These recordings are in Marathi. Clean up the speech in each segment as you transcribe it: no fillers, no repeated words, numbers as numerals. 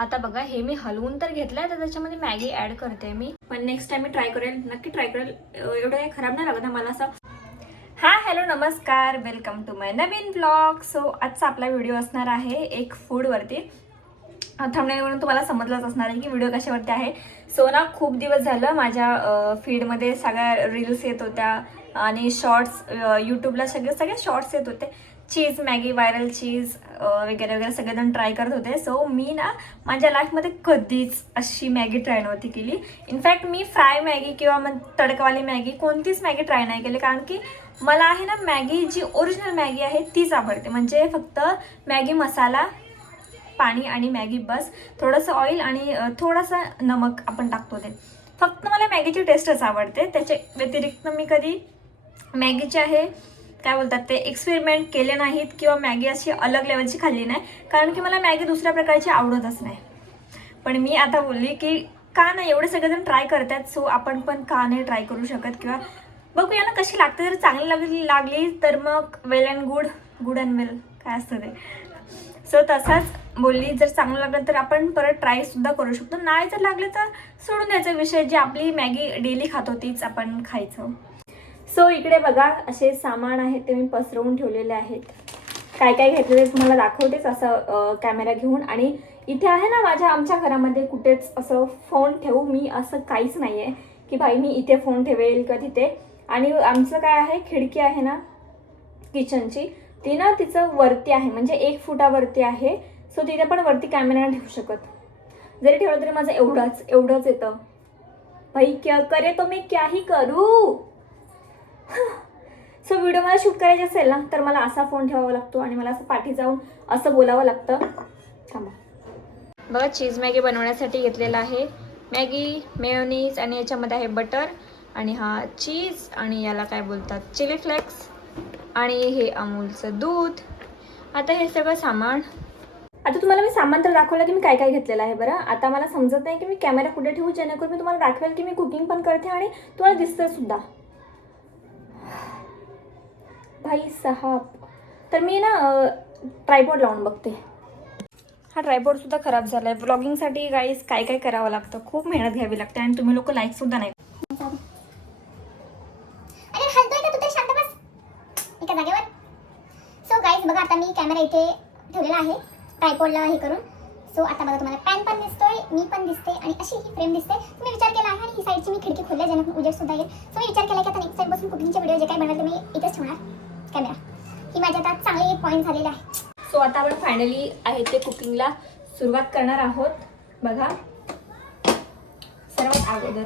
आता बघा हे मी हलवून तर घेतलंय, तर त्याच्यामध्ये मॅगी ऍड करते मी, पण नेक्स्ट टाइम मी ट्राय करेल, नक्की ट्राय करेल. एवढं काही खराब नाही लागत ना मला असं. हा हॅलो नमस्कार, वेलकम टू माय नवीन ब्लॉग. सो आजचा आपला व्हिडिओ असणार आहे एक फूडवरती. थंबनेलवरून तुम्हाला समजलंच असणार आहे की व्हिडिओ कशावरती आहे. सो ना खूप दिवस झालं माझ्या फीडमध्ये सगळ्या रील्स येत होत्या आणि शॉर्ट्स, यूट्यूबला सगळे शॉर्ट्स येत होते. चीज मॅगी, व्हायरल चीज वगैरे वगैरे सगळेजण ट्राय करत होते. सो मी ना माझ्या लाईफमध्ये कधीच अशी मॅगी ट्राय नव्हती केली. इनफॅक्ट मी फ्राय मॅगी किंवा मग तडकवाली मॅगी कोणतीच मॅगी ट्राय नाही केली, कारण की मला आहे ना मॅगी जी ओरिजिनल मॅगी आहे तीच आवडते. म्हणजे फक्त मॅगी मसाला, पाणी आणि मॅगी बस, थोडंसं ऑइल आणि थोडासा नमक आपण टाकतो ते. फक्त मला मॅगीची टेस्टच आवडते. त्याच्या व्यतिरिक्त मी कधी मॅगीचे आहे काय बोलतात ते एक्सपेरिमेंट केले नाहीत किंवा मॅगी अशी अलग लेवलची खाल्ली नाही, कारण की मला मॅगी दुसऱ्या प्रकारची आवडतच नाही. पण मी आता बोलली की का नाही, एवढे सगळेजण ट्राय करतात, सो आपण पण का नाही ट्राय करू शकत, किंवा बघूया ना कशी लागते. जर चांगली लागली तर मग वेल अँड गुड, गुड अँड वेल काय असतं ते. सो तसाच बोलली, जर चांगलं लागलं तर आपण परत ट्राय सुद्धा करू शकतो, नाही जर लागले तर सोडून द्यायचा विषय. जी आपली मॅगी डेली खातो तीच आपण खायचं. सो इकडे बघा असे सामान आहेत ते मी पसरवून ठेवलेले आहेत. काय काय घेतलेले तुम्हाला दाखवतेच असं कॅमेरा घेऊन. आणि इथे आहे ना आमच्या घरामध्ये कुठेच असं फोन ठेवू मी असं काहीच नाही आहे की भाई मी इथे फोन ठेवेल किंवा तिथे. आणि आमचं काय आहे, खिडकी आहे ना किचनची, ती ना तिचं वरती आहे, म्हणजे 1 फुटावरती आहे. सो तिथे पण वरती कॅमेरा नाही ठेवू शकत. जरी ठेवलं तरी माझं एवढंच येतं. भाई क्या करे तो मैं क्या ही करू. सो व्हिडिओ मला शूट करायचे असेल ना तर मला असा फोन ठेवावा लागतो आणि मला असं पाठी जाऊन असं बोलावं लागतं. थांबा बघा, चीज मॅगी बनवण्यासाठी घेतलेला आहे मॅगी, मेयोनीज, आणि याच्यामध्ये आहे बटर, आणि हा चीज, आणि याला काय बोलतात चिली फ्लेक्स, आणि हे अमूलचं दूध. आता हे सगळं सामान, आता तुम्हाला मी सामान तर दाखवलं की मी काय काय घेतलेलं आहे. बरं आता मला समजत नाही की मी कॅमेरा कुठे ठेवू, जेणेकरून मी तुम्हाला दाखवेल की मी कुकिंग पण करते आणि तुम्हाला दिसतं सुद्धा. भाई साहब, तर मी ना ट्रायपॉड लावून बघते. हा ट्रायपॉड सुद्धा खराब झाला आहे. ब्लॉगिंगसाठी गाईज काय काय करावं लागतं, खूप मेहनत घ्यावी लागते, आणि तुम्ही लोक लाईक सुद्धा नाही. अरे हलतोय का तू, तर शांत बस एका जागेवर. सो गाईज बघा, आता मी कॅमेरा इथे ठेवलेला आहे ट्रायपॉडला हे करून. सो आता बघा तुम्हाला पॅन पण दिसतोय, मी पण दिसते, आणि अशी ही फ्रेम दिसते. मी विचार केला आहे, आणि ही साईडची मी खिडकी खोलली जेणेकरून उजेड सुद्धा येईल. सो मी विचार केला की आता नेक्स्ट टाइम बसून कुकिंगचे व्हिडिओ जे काही बनवले मी इथेच ठेवणार कॅमेरा. ही माझी आता चांगली पॉईंट झालेला आहे. सो आता आपण फायनली आहे ते कुकिंगला सुरुवात करणार आहोत. बघा सर्वात अगोदर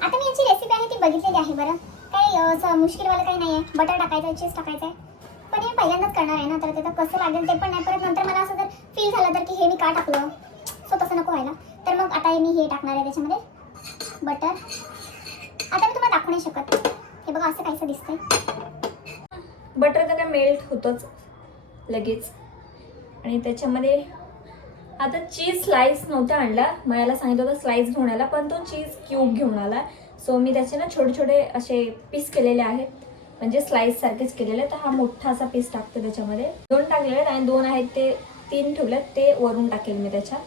आता मी याची रेसिपी आहे ती बघितलेली आहे. बरं काही असं मुश्किलवालं काही नाही आहे. बटर टाकायचं आहे, चीज टाकायचं आहे, पण हे पहिल्यांदाच करणार आहे ना, तर ते कसं लागेल ते पण नाही. परत नंतर मला असं जर फील झालं तर की हे मी का टाकलं, सो तसं नको व्हायला. तर मग आता मी हे टाकणार आहे त्याच्यामध्ये बटर. आता मी तुम्हाला दाखवू नाही शकत, हे बघा असं काहीसं दिसतंय. बटर तर काय मेल्ट होतंच लगेच. आणि त्याच्यामध्ये आता चीज स्लाइस नव्हता आणला, मला सांगितलं होतं स्लाइस घेऊन आला, पण तो चीज क्यूब घेऊन आला. सो मी त्याचे ना छोटे छोटे असे पीस केलेले आहेत, म्हणजे स्लाइस सारखेच केलेले. तर हा मोठा असा पीस टाकते त्याच्यामध्ये. 2 टाकलेले आहेत आणि 2 आहेत ते 3 ठेवलेत, ते वरून टाकेल मी त्याच्या.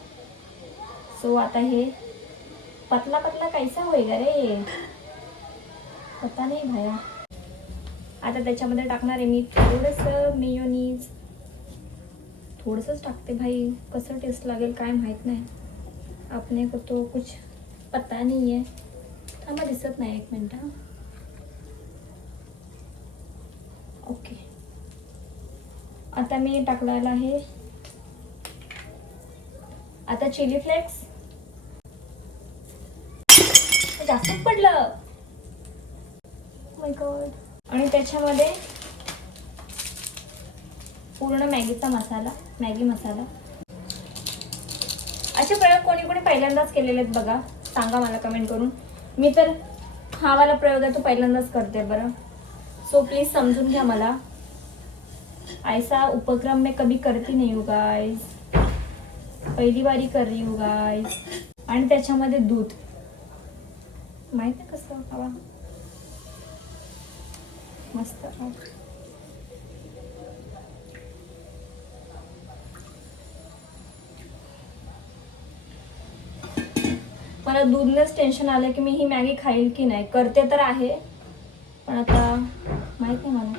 सो आता हे पतला पतला कैसा होईगा रे, पता नाही भाया. आता त्याच्यामध्ये टाकणार आहे मी थोडंसं मेयोनीज, थोडंसंच टाकते भाई, कसं टेस्ट लागेल काय माहीत नाही. आपने को तो कुछ पता नहीं है. थांबा दिसत नाही, 1 मिनिट. ओके, आता मी टाकलेला आहे आता चिली फ्लेक्स. जास्तच पडलं, माय गॉड. आणि त्याच्यामध्ये पूर्ण मॅगीचा मसाला, मॅगी मसाला. असे प्रयोग कोणी कोणी पहिल्यांदाच केलेले आहेत बघा, सांगा मला कमेंट करून. मी तर हा वाला प्रयोग आहे तो पहिल्यांदाच करते बरं. सो प्लीज समजून घ्या मला. ऐसा उपक्रम मैं कभी करती नहीं हूँ गाइस, पहिली बारी कर रही हूँ गाइस. आणि त्याच्यामध्ये दूध, माहित आहे कसं हवा, मस्त. मला दूधनेच टेन्शन आलं की मी ही मॅगी खाईल की नाही. करते तर आहे पण आता माहित नाही मला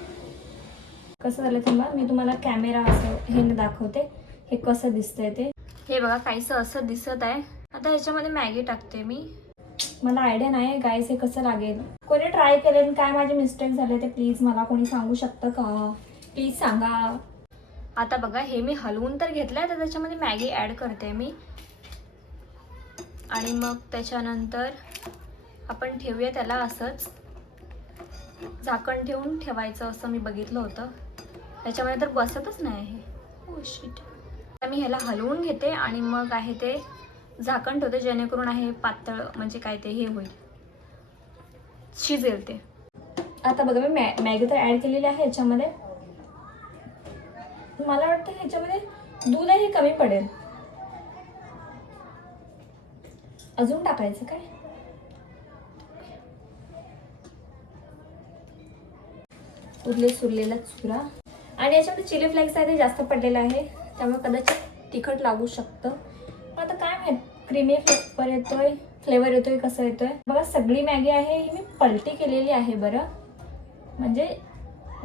कसं झालं. थांबा मी तुम्हाला कॅमेरा असं हे दाखवते हे कसं दिसतंय ते. हे बघा काहीसं असं दिसत आहे. आता ह्याच्यामध्ये मॅगी टाकते मी. मला आयडिया नाही गाईस हे कसं लागेल. कोणी ट्राय केले काय माझे मिस्टेक झाले ते प्लीज मला कोणी सांगू शकतं का. प्लीज सांगा. आता बघा हे मी हलवून तर घेतलंय तर त्याच्यामध्ये मॅगी ॲड करते मी. आणि मग त्याच्यानंतर आपण ठेवूया त्याला असंच झाकण ठेवून ठेवायचं असं मी बघितलं होतं. त्याच्यामध्ये तर बसतच नाही आहे. Oh shit. आता मी ह्याला हलवून घेते आणि मग आहे ते झाकण ठेवते जेणेकरून आहे पातळ म्हणजे काय ते हे होईल शिजेल ते. आता बघा मी मॅगी तर ॲड केलेली आहे ह्याच्यामध्ये. मला वाटतं ह्याच्यामध्ये दूधही कमी पडेल. अजून टाकायचं काय. सुरलेला चुरा आणि याच्यामध्ये चिली फ्लेक्स आहे ते जास्त पडलेलं आहे त्यामुळे कदाचित तिखट लागू शकतं. पण आता काय माहित क्रीमी फ्लेवर येतोय कसं येतोय. बघा सगळी मॅगी आहे ही मी पलटी केलेली आहे बरं म्हणजे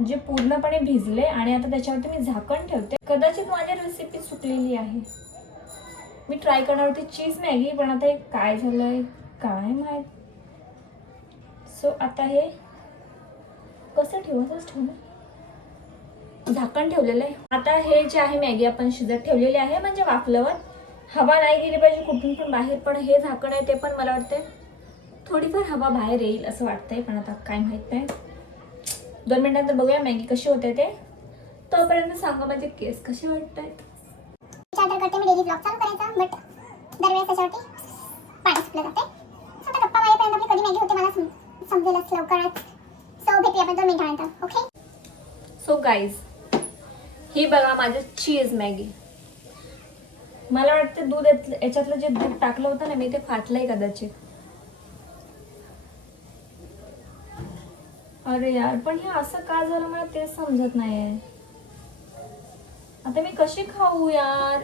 जे पूर्णपणे भिजले आणि आता त्याच्यावरती मी झाकण ठेवते. कदाचित माझी रेसिपी चुकलेली आहे. मी ट्राय करणार होती चीज मॅगी पण आता हे काय झालंय काय माहित. सो आता हे कसं ठेवायचंच ठेवलं झाकण ठेवलेलं आहे. आता हे जे आहे मॅगी आपण शिजत ठेवलेली आहे म्हणजे वाफल्यावर हवा नाही गेली पाहिजे कुठून पण बाहेर. पण हे झाकण आहे ते पण मला वाटतंय थोडीफार हवा बाहेर येईल असं वाटतंय पण आता काय माहित नाही. 2 मिनिटांनंतर बघूया मॅगी कशी होते ते. तोपर्यंत सांगा माझे केस कसे वाटतायत. विचार करते मी डेली ब्लॉग चालू करायचा बट दरवेळेस त्याच्यावरती पाणी सुटलं जाते. आता गप्पा मारेपर्यंत आपली कधी मॅगी होते मला समजेलच लवकरच. सो भेटूया आपण 2 मिनिटानंतर. ओके. सो गाईज ही बघा माझं चीज मॅगी. मला वाटतं दूध याच्यातलं जे दूध टाकलं होतं ना मी ते फाटलंय कदाचित. अरे यार पण हे असं का झालं मला तेच समजत नाहीये. आता मी कशी खाऊ यार.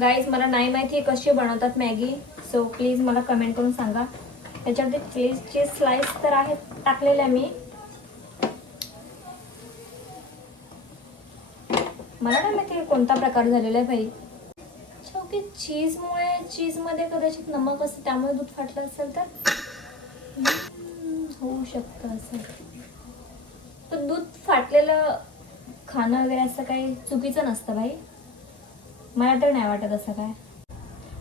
गाईज मला नाही माहिती कशी बनवतात मॅगी. सो प्लीज मला कमेंट करून सांगा. याच्यामध्ये चीज स्लाइस तर आहेत टाकलेल्या मी. मला नाही माहिती कोणता प्रकार झालेला आहे भाई. ओके चीजमध्ये कदाचित नमक असतं त्यामुळे दूध फाटलं असेल तर होऊ शकतं असं. तर दूध फाटलेलं खाणं वगैरे असं काही चुकीचं नसतं भाई. मला तर नाही वाटत असं काय.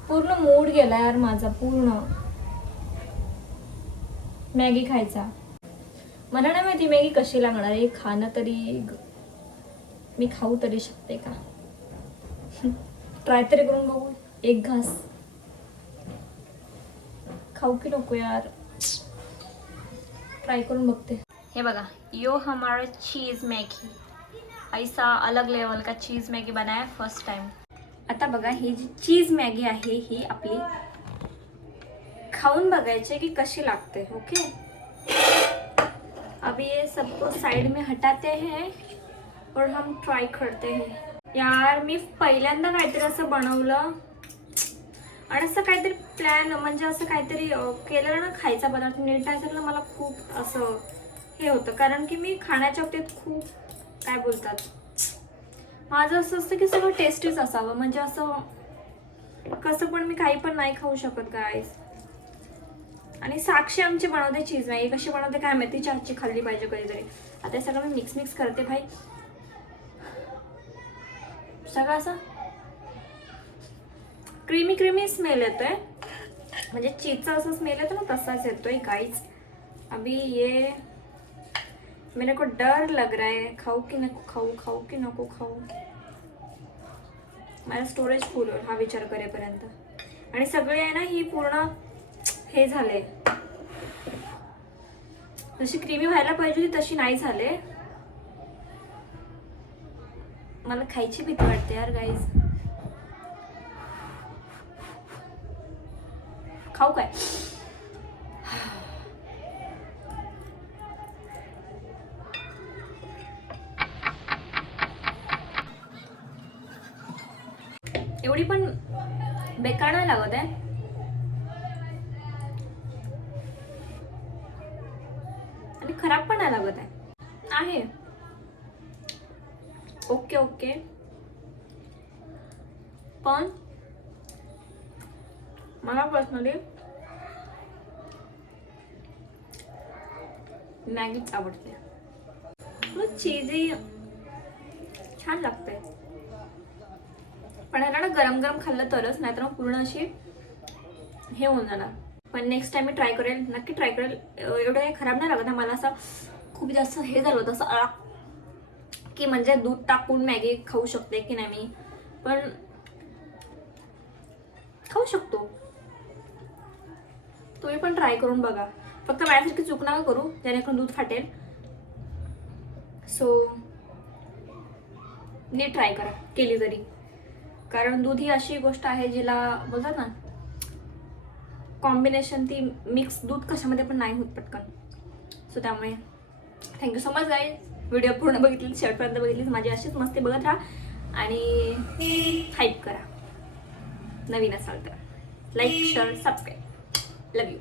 पूर्ण मूड गेला यार माझा पूर्ण मॅगी खायचा. मला नाही माहिती मॅगी कशी लागणार आहे. खाणं तरी मी खाऊ तरी शकते का. ट्राय तरी करून बघू. एक घास खाऊ की नको यार. ट्राय करून बघते. हे बघा यो हमारा चीज मैगी ऐसा अलग लेवल का चीज मैगी बनाया फर्स्ट टाइम. आता बघा ही जी चीज मॅगी आहे ही आपली खाऊन बघायचे की कशी लागते. ओके अभी ये सबको साइड में हटाते हैं और हम ट्राय करते हैं. यार मी पहिल्यांदा काहीतरी असं बनवलं आणि असं काहीतरी प्लॅन म्हणजे असं काहीतरी केलं ना खायचा पदार्थ नीट ना मला खूप असं हे होतं. कारण की मी खाण्याच्या बाबतीत खूप काय बोलतात माझं असं असतं की सगळं टेस्टीच असावं. म्हणजे असं कसं पण मी काही पण नाही खाऊ शकत गाईस. आणि साक्षी आमची बनवते चीज मॅगी. कशी बनवते काय माहिती. तिच्या हातची खाल्ली पाहिजे कधीतरी. आता हे सगळं मी मिक्स करते भाई. सगळं असं क्रीमी स्मेल येतोय म्हणजे चीजचा असं स्मेल येतो ना तसाच येतोय गाइस. अभी ये मेरे को डर लग रहा है खाऊ की नको खाऊ. माझं स्टोरेज फुल होईल हा विचार करेपर्यंत. आणि सगळे आहे ना ही पूर्ण हे झाले जशी क्रीमी व्हायला पाहिजे होती तशी नाही झाले. मला खायची भीती वाटते यार गाईज. खाऊ काय. थोडी पण बेकार नाही लागत आहे. आणि खराब पण नाही लागत आहे. ओके पण मला पर्सनली मॅगीच आवडते. चीजी छान लागते, पण याला ना गरम गरम खाल्लं तरच, नाहीतर मग पूर्ण अशी हे होऊन जाणार. पण नेक्स्ट टाइम मी ट्राय करेल, नक्की ट्राय करेल. एवढं काही खराब नाही लागत. मला असं खूप जास्त हे झालं होतं असं की म्हणजे दूध टाकून मॅगी खाऊ शकते की नाही मी, पण खाऊ शकतो. तुम्ही पण ट्राय करून बघा. फक्त माझ्यासारखी चूक नका करू जेणेकरून दूध फाटेल. सो नीट ट्राय करा केली तरी, कारण दूध ही अशी गोष्ट आहे जिला बोलतात ना कॉम्बिनेशन, ती मिक्स दूध कशामध्ये पण नाही होत पटकन. सो त्यामुळे thank you so much guys. Video पूर्ण बघितली, शेवटपर्यंत बघितलीच माझी अशीच मस्ती बघत राहा आणि हाईप करा. नवीन असाल तर like share subscribe. Love you.